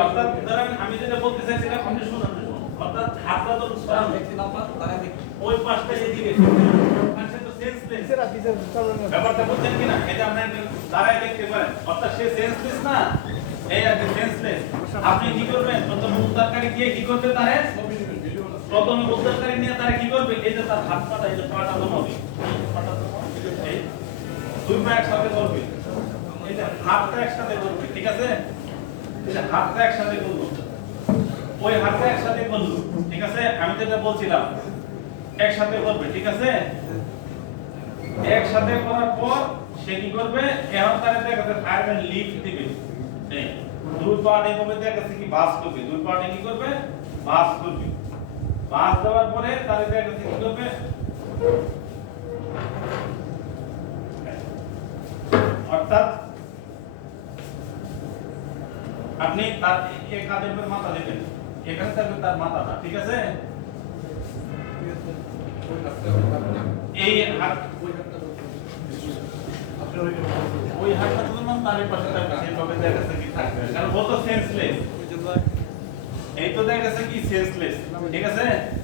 অর্থাৎ ধরেন আমি যেটা বলতে চাইছি সেটা আপনি শুনুন অর্থাৎ হাতটা তো ওই পাশটা এদিকে মানে তো সেন্সলেস ব্যাপারটা বুঝছেন কিনা এটা আপনি দাঁড়ায় দেখতে পারেন অর্থাৎ সে সেন্সলেস না এই আর সেন্সলেস আপনি কি করবেন প্রথমে উদ্ধারকারী গিয়ে কি করবে তারে প্রথমে উদ্ধারকারী নিয়ে তারে কি করবে এই যে তার হাত পাটা এই যে পাটা দমাবে পাটা দমাবে এই দুই পা একসাথে ধরবে এই যে হাতটা একসাথে ধরবে ঠিক আছে এই যে হাতটা একসাথে করব ওই হাতটা একসাথে করব ঠিক আছে আমি যেটা বলছিলাম একসাথে করবে ঠিক আছে একসাথে করার পর সে কি করবে এখন তারে দেখাতে ফায়ারম্যান লিফট দিবে এই দুই পা এইভাবে দেখাতে কি বাস করবে দুই পা কি করবে বাস করবে বাস দেওয়ার পরে তারে দেখাতে কি করবে অর্থাৎ আপনি তার এক হাতের উপর মাথা দেবেন এখানে থাকবে তার মাথাটা ঠিক আছে এই হাত ওই হাতটা তো না তার পাশে থাকবে সেভাবে দেখাচ্ছে কি থাকবে কারণ ও তো সেন্সলেস এই তো দেখাচ্ছে কি সেন্সলেস ঠিক আছে